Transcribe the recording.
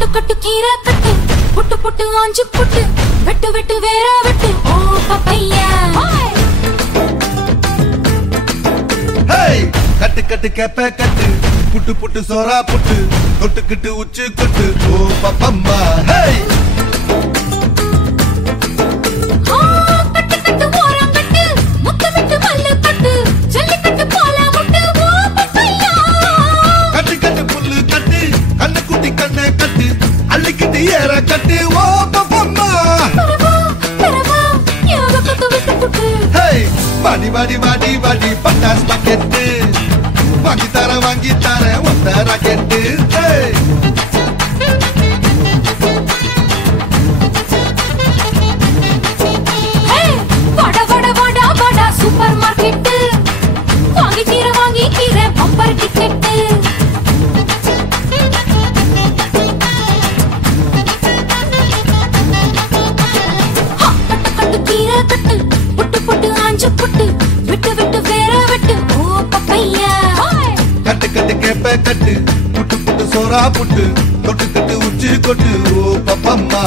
கட்டு கட்டு கீரை கட்டு புட்டு புட்டு ஆஞ்சு புட்டு வெட்டு வெட்டு வேற வெட்டு ஓ பப்பையா கட்டு கட்டு கேப்ப கட்டு புட்டு புட்டு சோரா புட்டு தொட்டுக்கிட்டு உச்சு கொட்டு ஓ பப்பம்மா கட்டு கட்டு ஓரம் கட்டு முத்து விட்டு மல்லு கட்டு ஜல்லிக்கட்டு போல முட்டு ஓ பப்பையா கட்டு கட்டு புல்லு கட்டு கண்ணு குட்டி கண்ணை கட்டு அள்ளிக்கிட்டு ஏற கட்டு ஓ பப்பம்மா பெறவா யோக கட்டு விட்டு புட்டு வாடி வாடி வாடி வாடி பட்டாஸ் பாக்கெட்டு வாங்கி தர ஒத்த ராக்கெட்டு வட வட வட வட சூப்பர் மார்க்கெட்டு வாங்கி கீரை பம்பர் டிக்கெட்டு கட்டு கட்டு கீரை கட்டு புட்டு புட்டு ஆஞ்சு புட்டு விட்டு விட்டு வேற வெட்டு ஓ பப்பையா கட்டு கட்டு கேப்ப கட்டு புட்டு புட்டு சோரா புட்டு தொட்டுக்கிட்டு உச்சி கொட்டு ஓ பப்பம்மா